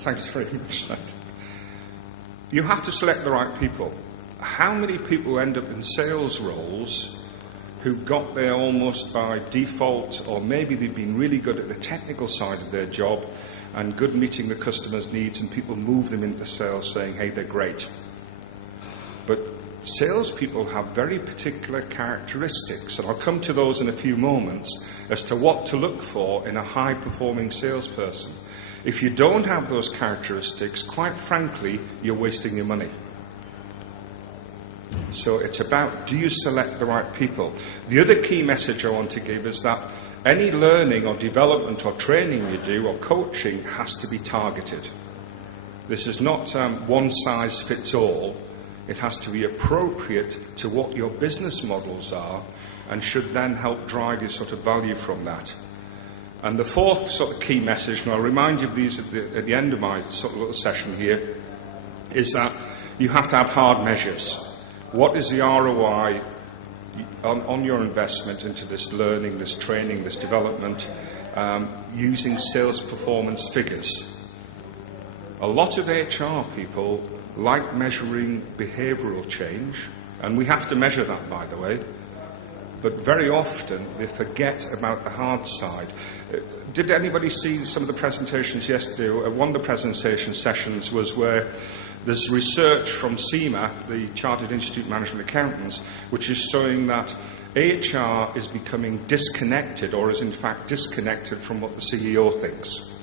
Thanks very much. You have to select the right people. How many people end up in sales roles who've got there almost by default, or maybe they've been really good at the technical side of their job and good meeting the customer's needs, and people move them into sales saying, hey, they're great. But salespeople have very particular characteristics, and I'll come to those in a few moments, as to what to look for in a high-performing salesperson. If you don't have those characteristics, quite frankly, you're wasting your money. So it's about, do you select the right people? The other key message I want to give is that any learning or development or training you do or coaching has to be targeted. This is not one size fits all. It has to be appropriate to what your business models are, and should then help drive your sort of value from that. And the fourth sort of key message, and I'll remind you of these at the end of my sort of little session here, is that you have to have hard measures. What is the ROI on your investment into this learning, this training, this development, using sales performance figures? A lot of HR people like measuring behavioural change, and we have to measure that, by the way, but very often they forget about the hard side. Did anybody see some of the presentations yesterday? One of the presentation sessions was where there's research from CIMA, the Chartered Institute of Management Accountants, which is showing that HR is becoming disconnected, or is in fact disconnected from what the CEO thinks.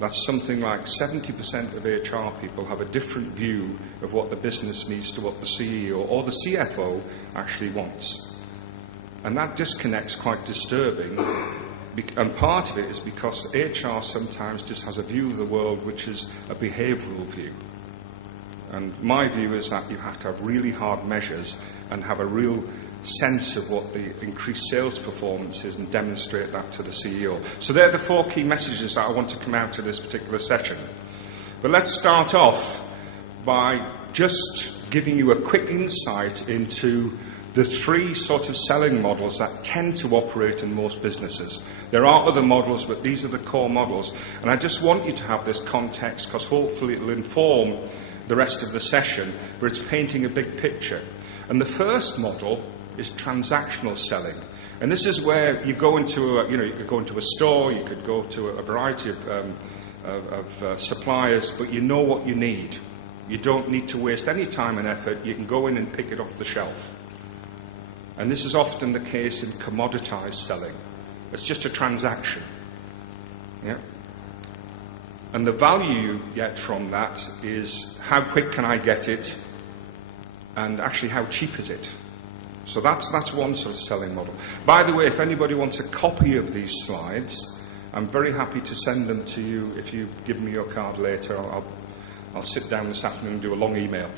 That's something like 70% of HR people have a different view of what the business needs to what the CEO or the CFO actually wants. And that disconnect's quite disturbing. And part of it is because HR sometimes just has a view of the world which is a behavioural view. And my view is that you have to have really hard measures and have a real sense of what the increased sales performance is and demonstrate that to the CEO. So they're the four key messages that I want to come out of this particular session. But let's start off by just giving you a quick insight into the three sort of selling models that tend to operate in most businesses. There are other models, but these are the core models. And I just want you to have this context, because hopefully it will inform the rest of the session, where it's painting a big picture. And the first model is transactional selling. And this is where you go into a, you could go into a store, you could go to a variety of suppliers, but you know what you need. You don't need to waste any time and effort. You can go in and pick it off the shelf. And this is often the case in commoditized selling. It's just a transaction. Yeah? And the value you get from that is how quick can I get it, and actually how cheap is it. So that's one sort of selling model. By the way, if anybody wants a copy of these slides, I'm very happy to send them to you. If you give me your card later, I'll sit down this afternoon and do a long email.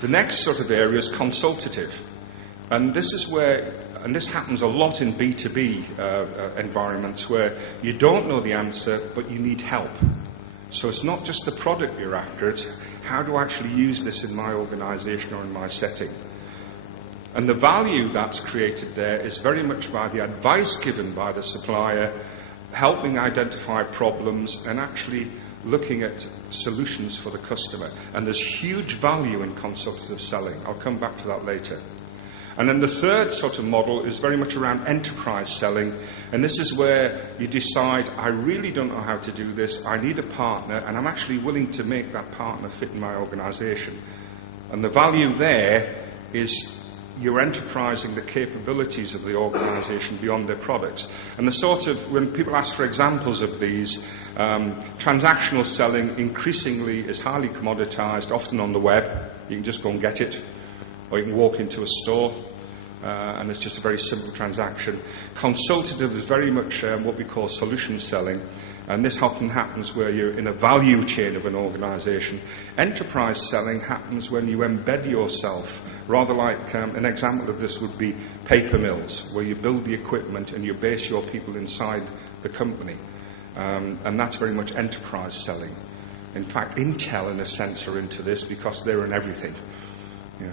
The next sort of area is consultative. And this is where, and this happens a lot in B2B environments, where you don't know the answer, but you need help. So it's not just the product you're after, it's how do I actually use this in my organisation or in my setting? And the value that's created there is very much by the advice given by the supplier, helping identify problems and actually looking at solutions for the customer. And there's huge value in consultative selling. I'll come back to that later. And then the third sort of model is very much around enterprise selling. And this is where you decide, I really don't know how to do this, I need a partner, and I'm actually willing to make that partner fit in my organisation. And the value there is you're enterprising the capabilities of the organisation beyond their products. And the sort of, when people ask for examples of these, transactional selling increasingly is highly commoditised, often on the web. You can just go and get it, or you can walk into a store, and it's just a very simple transaction. Consultative is very much what we call solution selling, and this often happens where you're in a value chain of an organisation. Enterprise selling happens when you embed yourself, rather like an example of this would be paper mills, where you build the equipment and you base your people inside the company. And that's very much enterprise selling. In fact, Intel, in a sense, are into this because they're in everything.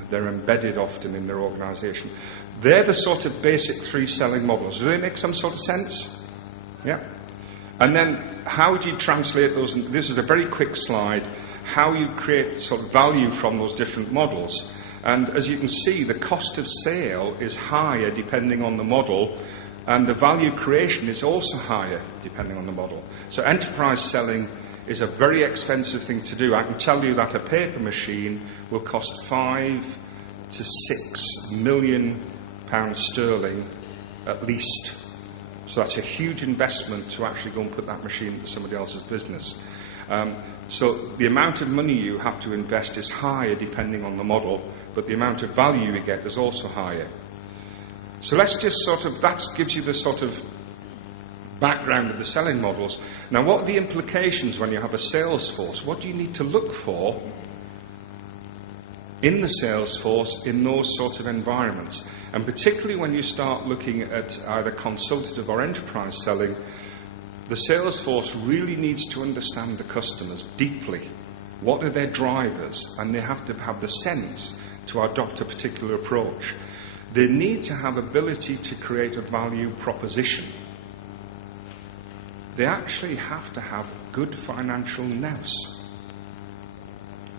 They're embedded often in their organisation. They're the sort of basic three selling models. Do they make some sort of sense? Yeah? And then how do you translate those? This is a very quick slide, how you create sort of value from those different models. And as you can see, the cost of sale is higher depending on the model, and the value creation is also higher depending on the model. So enterprise selling is a very expensive thing to do. I can tell you that a paper machine will cost £5 to £6 million sterling at least. So that's a huge investment to actually go and put that machine into somebody else's business. So the amount of money you have to invest is higher depending on the model, but the amount of value you get is also higher. So let's just that gives you the sort of background of the selling models. Now, what are the implications when you have a sales force? What do you need to look for in the sales force in those sorts of environments? And particularly when you start looking at either consultative or enterprise selling, the sales force really needs to understand the customers deeply. What are their drivers? And they have to have the sense to adopt a particular approach. They need to have ability to create a value proposition. They actually have to have good financial nous.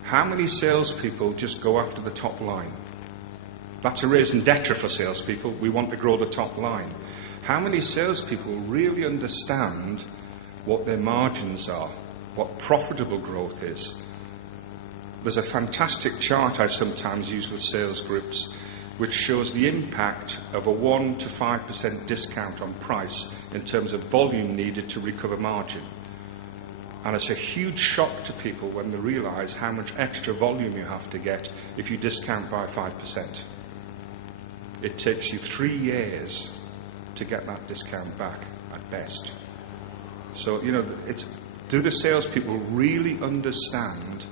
How many salespeople just go after the top line? That's a raison d'etre for salespeople. We want to grow the top line. How many salespeople really understand what their margins are, what profitable growth is? There's a fantastic chart I sometimes use with sales groups which shows the impact of a 1 to 5% discount on price in terms of volume needed to recover margin. And it's a huge shock to people when they realise how much extra volume you have to get if you discount by 5%. It takes you 3 years to get that discount back, at best. So, do the salespeople really understand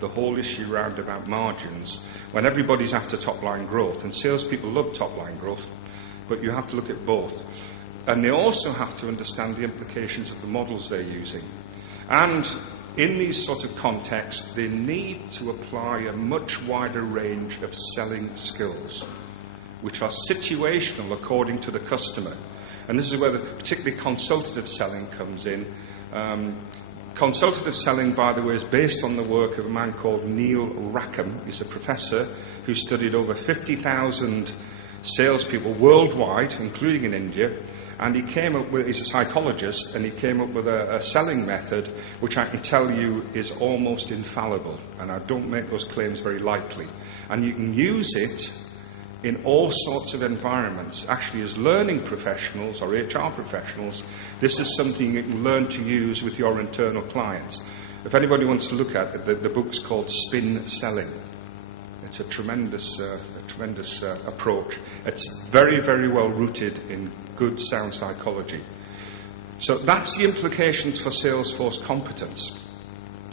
the whole issue round about margins when everybody's after top-line growth? And salespeople love top-line growth, but you have to look at both. And they also have to understand the implications of the models they're using. And in these sort of contexts, they need to apply a much wider range of selling skills, which are situational according to the customer. And this is where particularly consultative selling comes in. Consultative selling, by the way, is based on the work of a man called Neil Rackham. He's a professor who studied over 50,000 salespeople worldwide, including in India. And he's a psychologist, and he came up with a selling method which I can tell you is almost infallible. And I don't make those claims very lightly. And you can use it in all sorts of environments. Actually, as learning professionals or HR professionals, this is something you can learn to use with your internal clients. If anybody wants to look at it, the book's called Spin Selling. It's a tremendous approach. It's very, very well rooted in good, sound psychology. So that's the implications for Salesforce competence.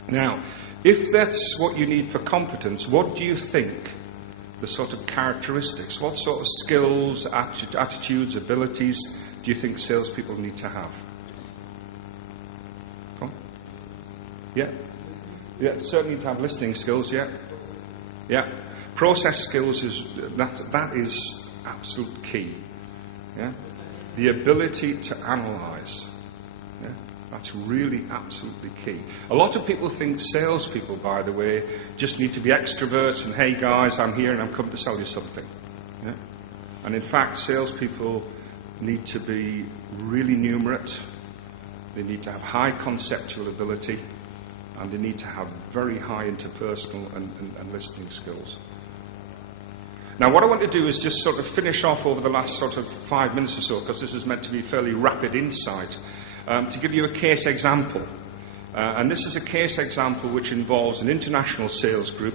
Now, if that's what you need for competence, what do you think the sort of characteristics, what sort of skills, attitudes, abilities do you think salespeople need to have? Come on. Yeah, certainly to have listening skills, yeah. Process skills that is absolute key. Yeah? The ability to analyse. Yeah? That's really absolutely key. A lot of people think salespeople, by the way, just need to be extroverts and, hey guys, I'm here and I'm coming to sell you something. Yeah? And in fact, salespeople need to be really numerate. They need to have high conceptual ability, and they need to have very high interpersonal and listening skills. Now, what I want to do is just sort of finish off over the last sort of 5 minutes or so, because this is meant to be fairly rapid insight, to give you a case example. And this is a case example which involves an international sales group.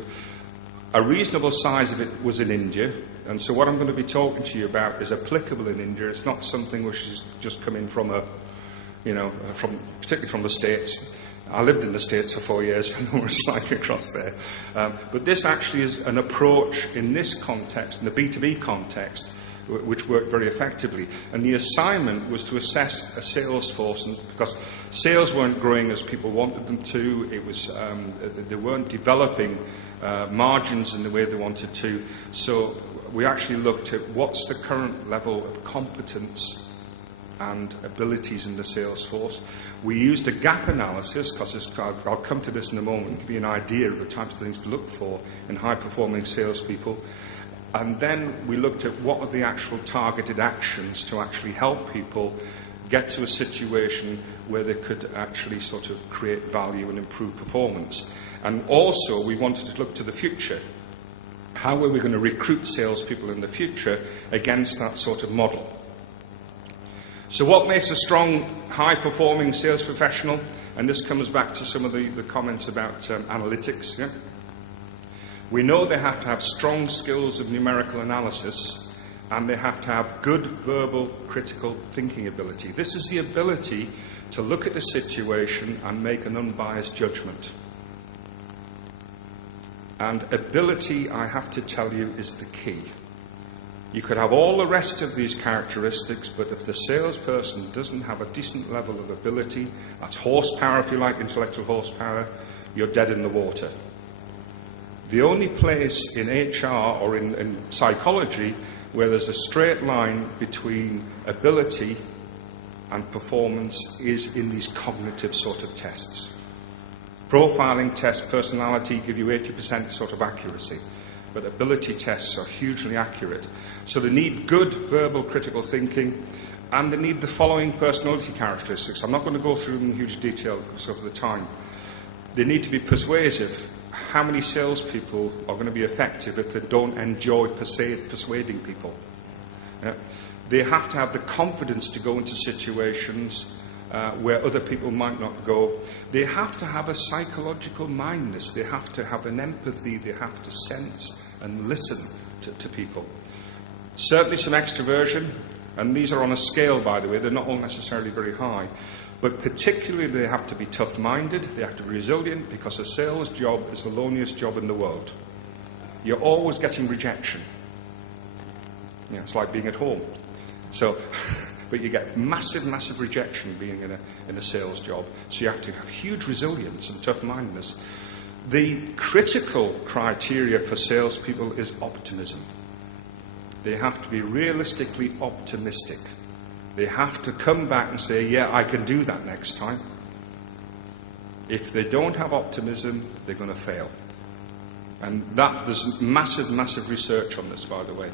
A reasonable size of it was in India, and so what I'm going to be talking to you about is applicable in India. It's not something which has just come in from particularly from the States. I lived in the States for 4 years, I know what it's like across there. But this actually is an approach in this context, in the B2B context, which worked very effectively. And the assignment was to assess a sales force, because sales weren't growing as people wanted them to. It was they weren't developing margins in the way they wanted to. So we actually looked at what's the current level of competence and abilities in the Salesforce. We used a gap analysis, because I'll come to this in a moment, give you an idea of the types of things to look for in high-performing salespeople. And then we looked at what are the actual targeted actions to actually help people get to a situation where they could actually sort of create value and improve performance. And also, we wanted to look to the future. How were we going to recruit salespeople in the future against that sort of model? So what makes a strong, high-performing sales professional? And this comes back to some of the comments about analytics. Yeah? We know they have to have strong skills of numerical analysis, and they have to have good verbal critical thinking ability. This is the ability to look at the situation and make an unbiased judgment. And ability, I have to tell you, is the key. You could have all the rest of these characteristics, but if the salesperson doesn't have a decent level of ability, that's horsepower, if you like, intellectual horsepower, you're dead in the water. The only place in HR or in psychology where there's a straight line between ability and performance is in these cognitive sort of tests. Profiling tests, personality, give you 80% sort of accuracy, but ability tests are hugely accurate. So they need good verbal critical thinking, and they need the following personality characteristics. I'm not going to go through them in huge detail because of the time. They need to be persuasive. How many salespeople are going to be effective if they don't enjoy persuading people? They have to have the confidence to go into situations where other people might not go. They have to have a psychological mindness. They have to have an empathy. They have to sense and listen to people. Certainly some extroversion, and these are on a scale, by the way. They're not all necessarily very high. But particularly they have to be tough-minded, they have to be resilient, because a sales job is the loneliest job in the world. You're always getting rejection. You know, it's like being at home. So, but you get massive, massive rejection being in a sales job. So you have to have huge resilience and tough-mindedness. The critical criteria for salespeople is optimism. They have to be realistically optimistic. They have to come back and say, yeah, I can do that next time. If they don't have optimism, they're going to fail. And there's massive, massive research on this, by the way.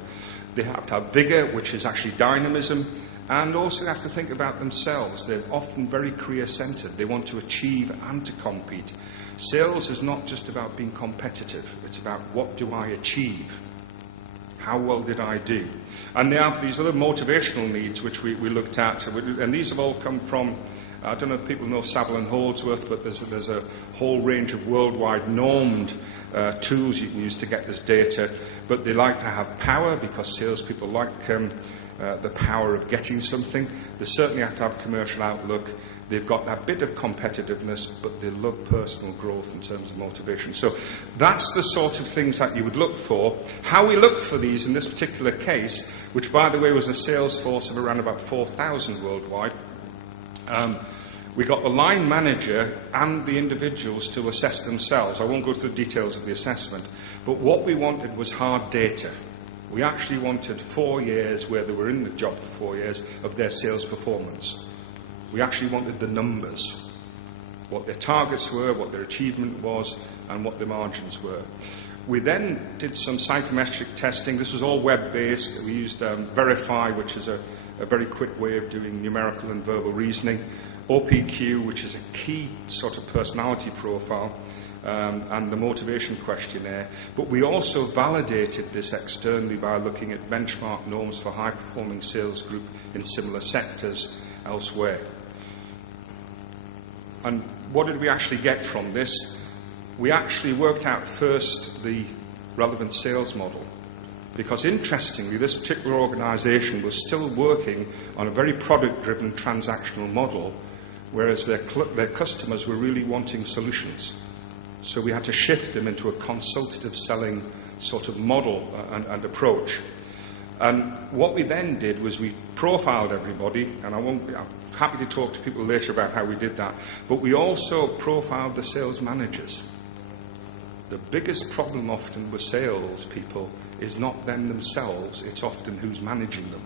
They have to have vigour, which is actually dynamism, and also they have to think about themselves. They're often very career-centred. They want to achieve and to compete. Sales is not just about being competitive. It's about what do I achieve? How well did I do? And they have these other motivational needs which we looked at, and these have all come from, I don't know if people know Savile and Holdsworth, but there's a whole range of worldwide normed tools you can use to get this data. But they like to have power, because salespeople like the power of getting something. They certainly have to have commercial outlook. They've got that bit of competitiveness, but they love personal growth in terms of motivation. So that's the sort of things that you would look for. How we look for these in this particular case, which, by the way, was a sales force of around about 4,000 worldwide, we got the line manager and the individuals to assess themselves. I won't go through the details of the assessment, but what we wanted was hard data. We actually wanted 4 years, where they were in the job for 4 years, of their sales performance. We actually wanted the numbers, what their targets were, what their achievement was, and what the margins were. We then did some psychometric testing. This was all web-based. We used Verify, which is a very quick way of doing numerical and verbal reasoning, OPQ, which is a key sort of personality profile, and the motivation questionnaire. But we also validated this externally by looking at benchmark norms for high-performing sales group in similar sectors elsewhere. And what did we actually get from this? We actually worked out first the relevant sales model, because interestingly, this particular organisation was still working on a very product-driven transactional model, whereas their customers were really wanting solutions. So we had to shift them into a consultative selling sort of model and approach. And what we then did was we profiled everybody, and I'm happy to talk to people later about how we did that, but we also profiled the sales managers. The biggest problem often with sales people is not them themselves, it's often who's managing them.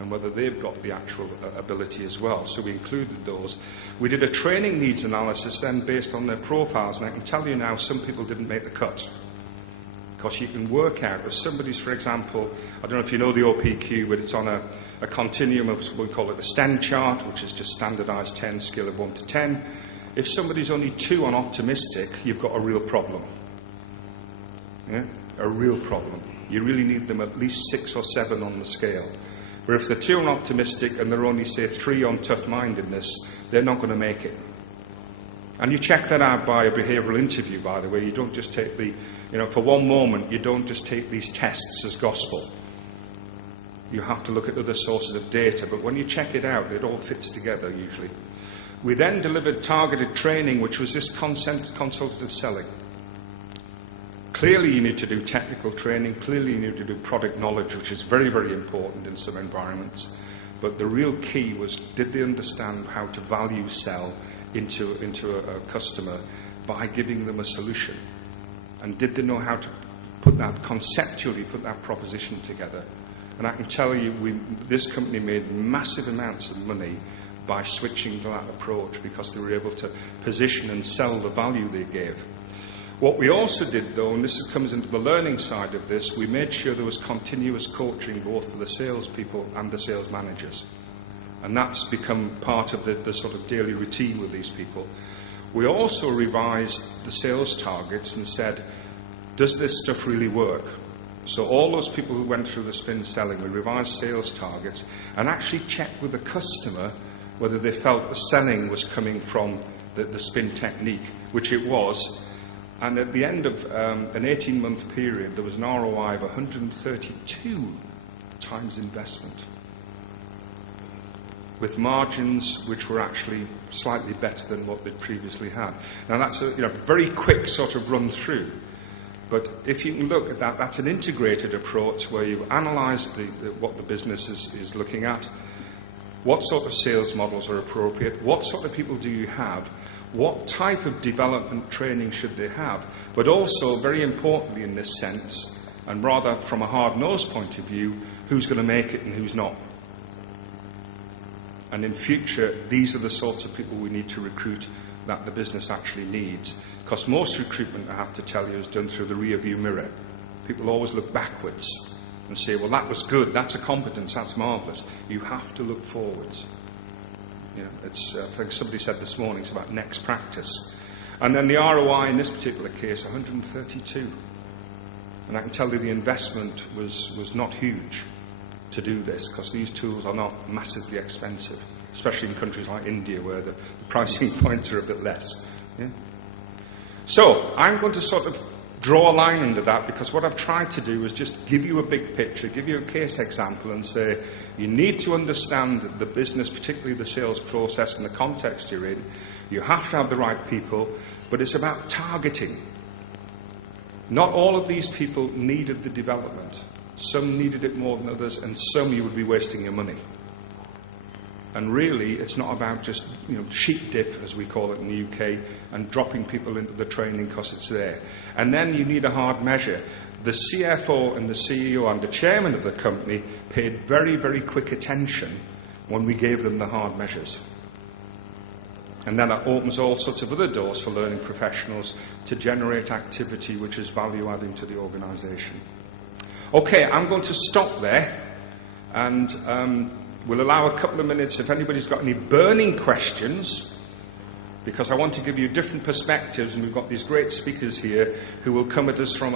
and whether they've got the actual ability as well. So we included those. We did a training needs analysis then based on their profiles, and I can tell you now some people didn't make the cut. Because you can work out if somebody's, for example, I don't know if you know the OPQ, but it's on a continuum of what we call it the STEM chart, which is just standardised 10, scale of 1 to 10. If somebody's only 2 on optimistic, you've got a real problem. Yeah? A real problem. You really need them at least 6 or 7 on the scale. But if they're 2 on optimistic and they're only, say, 3 on tough-mindedness, they're not going to make it. And you check that out by a behavioural interview, by the way. You don't just take for one moment, you don't just take these tests as gospel. You have to look at other sources of data, but when you check it out, it all fits together, usually. We then delivered targeted training, which was this consultative selling. Clearly, you need to do technical training. Clearly, you need to do product knowledge, which is very, very important in some environments. But the real key was, did they understand how to value sell into a customer by giving them a solution? And did they know how to conceptually put that proposition together? And I can tell you, this company made massive amounts of money by switching to that approach because they were able to position and sell the value they gave. What we also did, though, and this comes into the learning side of this, we made sure there was continuous coaching both for the salespeople and the sales managers. And that's become part of the sort of daily routine with these people. We also revised the sales targets and said, does this stuff really work? So all those people who went through the spin selling, we revised sales targets and actually checked with the customer whether they felt the selling was coming from the spin technique, which it was. And at the end of an 18-month period, there was an ROI of 132 times investment, with margins which were actually slightly better than what they'd previously had. Now that's a very quick sort of run through, but if you can look at that, that's an integrated approach where you've analysed what the business is looking at, what sort of sales models are appropriate, what sort of people do you have, what type of development training should they have, but also, very importantly in this sense, and rather from a hard-nosed point of view, who's going to make it and who's not. And in future, these are the sorts of people we need to recruit that the business actually needs. Because most recruitment, I have to tell you, is done through the rear-view mirror. People always look backwards and say, well, that was good, that's a competence, that's marvellous. You have to look forwards. It's, I think somebody said this morning, it's about next practice. And then the ROI in this particular case, 132. And I can tell you the investment was not huge to do this, because these tools are not massively expensive, especially in countries like India where the pricing points are a bit less. Yeah? So I'm going to sort of draw a line under that, because what I've tried to do is just give you a big picture, give you a case example and say you need to understand the business, particularly the sales process and the context you're in. You have to have the right people, but it's about targeting. Not all of these people needed the development. Some needed it more than others, and some you would be wasting your money. And really, it's not about just sheep dip, as we call it in the UK, and dropping people into the training because it's there. And then you need a hard measure. The CFO and the CEO and the chairman of the company paid very, very quick attention when we gave them the hard measures. And then that opens all sorts of other doors for learning professionals to generate activity which is value-adding to the organisation. Okay, I'm going to stop there, and we'll allow a couple of minutes if anybody's got any burning questions, because I want to give you different perspectives, and we've got these great speakers here who will come at us from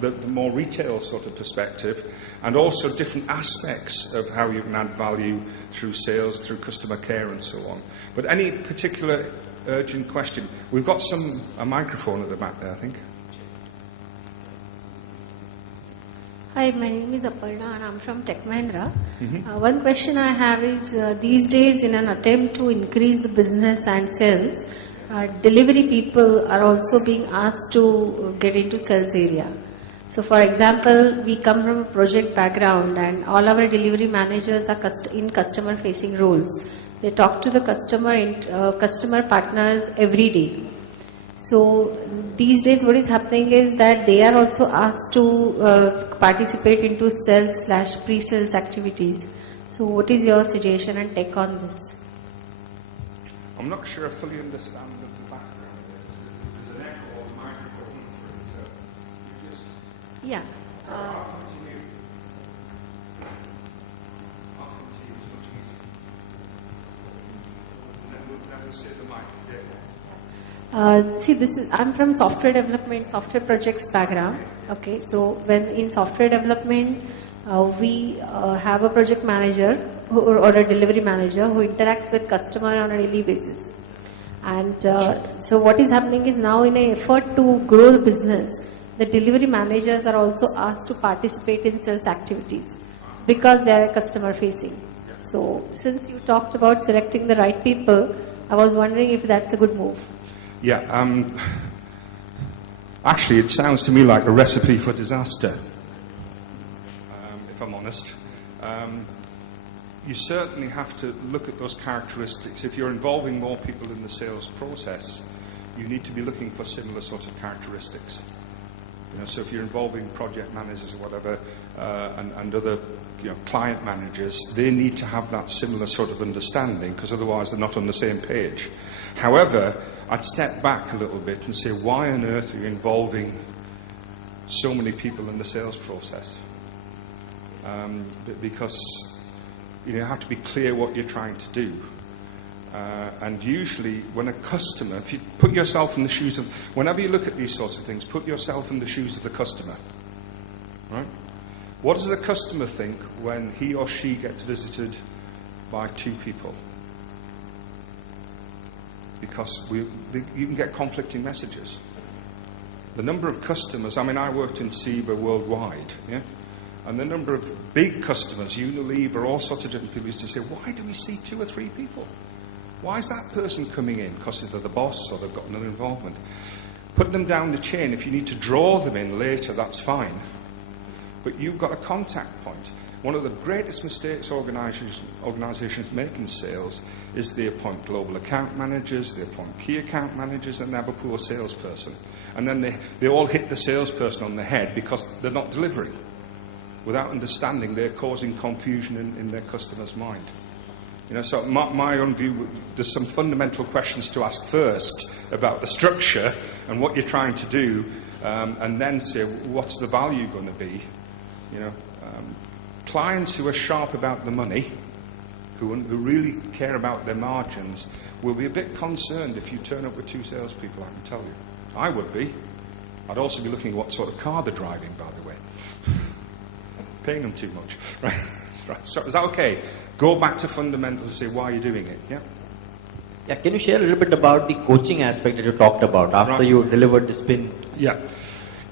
the more retail sort of perspective, and also different aspects of how you can add value through sales, through customer care and so on. But any particular urgent question? We've got a microphone at the back there, I think. Hi, my name is Aparna and I'm from Tech Mahindra. One question I have is, these days in an attempt to increase the business and sales, delivery people are also being asked to get into sales area. So for example, we come from a project background and all our delivery managers are in customer facing roles. They talk to the customer and customer partners every day. So these days what is happening is that they are also asked to participate into sales/pre-sales activities. So what is your suggestion and take on this? I'm not sure I fully understand the background. There's an echo on the microphone. So you just... Yeah. I'll continue. I'll continue. It's much easier. And then we'll say the mic. See, I'm from software development, software projects background. Okay, so when in software development, we have a project manager or a delivery manager who interacts with customer on a daily basis. And so what is happening is now in an effort to grow the business, the delivery managers are also asked to participate in sales activities because they are customer facing. So since you talked about selecting the right people, I was wondering if that's a good move. Yeah, actually it sounds to me like a recipe for disaster, if I'm honest. You certainly have to look at those characteristics. If you're involving more people in the sales process, you need to be looking for similar sort of characteristics. So if you're involving project managers or whatever, and other client managers, they need to have that similar sort of understanding, because otherwise they're not on the same page. However, I'd step back a little bit and say, why on earth are you involving so many people in the sales process? Because you have to be clear what you're trying to do. And usually when a customer, if you put yourself in the shoes of, whenever you look at these sorts of things, put yourself in the shoes of the customer. Right? What does the customer think when he or she gets visited by two people? Because you can get conflicting messages. The number of customers, I worked in SEBA worldwide, yeah? And the number of big customers, Unilever, all sorts of different people used to say, why do we see 2 or 3 people? Why is that person coming in? Because they're the boss or they've got another involvement. Put them down the chain. If you need to draw them in later, that's fine. But you've got a contact point. One of the greatest mistakes organizations make in sales is they appoint global account managers, they appoint key account managers, and they have a poor salesperson. And then they all hit the salesperson on the head because they're not delivering. Without understanding, they're causing confusion in their customer's mind. So my own view, there's some fundamental questions to ask first about the structure and what you're trying to do, and then say, what's the value going to be? Clients who are sharp about the money, who really care about their margins, will be a bit concerned if you turn up with 2 salespeople, I can tell you. I would be. I'd also be looking at what sort of car they're driving, by the way. Paying them too much. Right. So is that okay? Go back to fundamentals and say why you're doing it. Yeah. Yeah. Can you share a little bit about the coaching aspect that you talked about after you delivered the spin? Yeah.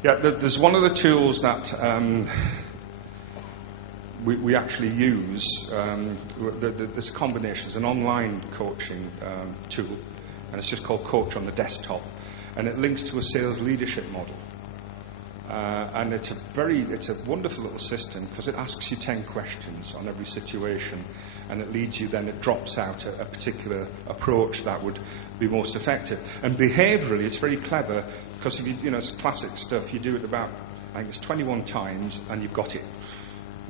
Yeah. There's one of the tools that we actually use. There's a combination. It's an online coaching tool, and it's just called Coach on the Desktop, and it links to a sales leadership model. And it's a wonderful little system because it asks you 10 questions on every situation, and it leads you, then it drops out a particular approach that would be most effective. And behaviourally, it's very clever because if it's classic stuff. You do it about, I think it's 21 times, and you've got it.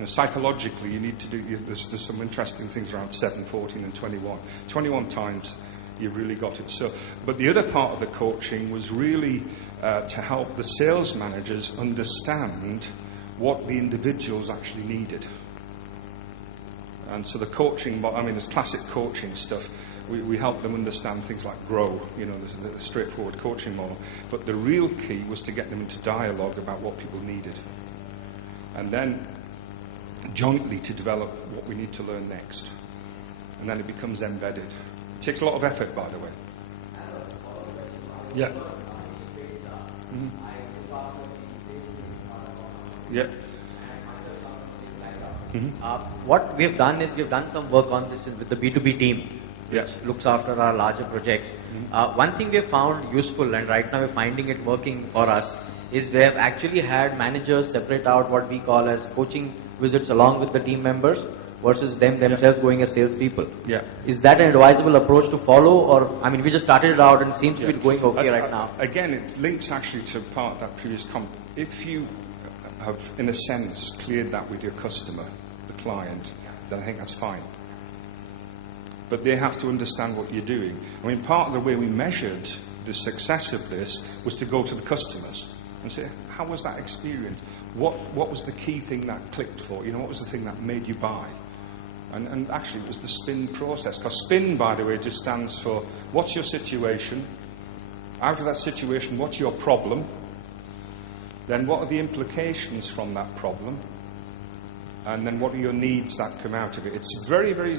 Psychologically, you need to do. There's some interesting things around 7, 14, and 21. 21 times. You've really got it. But the other part of the coaching was really to help the sales managers understand what the individuals actually needed. And so the coaching, it's classic coaching stuff. We help them understand things like grow, the straightforward coaching model. But the real key was to get them into dialogue about what people needed. And then jointly to develop what we need to learn next. And then it becomes embedded. It takes a lot of effort, by the way. Yeah. Mm-hmm. Yeah. Mm-hmm. What we've done is we've done some work on this with the B2B team, which looks after our larger projects. Mm-hmm. One thing we have found useful, and right now we're finding it working for us, is we have actually had managers separate out what we call as coaching visits along with the team members versus them themselves going as salespeople. Yeah. Is that an advisable approach to follow, or we just started it out and it seems to be going okay right now? Again, it links actually to part of that previous comment. If you have, in a sense, cleared that with your customer, the client, then I think that's fine. But they have to understand what you're doing. I mean, part of the way we measured the success of this was to go to the customers and say, how was that experience? What was the key thing that clicked for? You know, what was the thing that made you buy? And actually it was the SPIN process. Because SPIN, by the way, just stands for what's your situation? Out of that situation, what's your problem? Then what are the implications from that problem? And then what are your needs that come out of it? It's very, very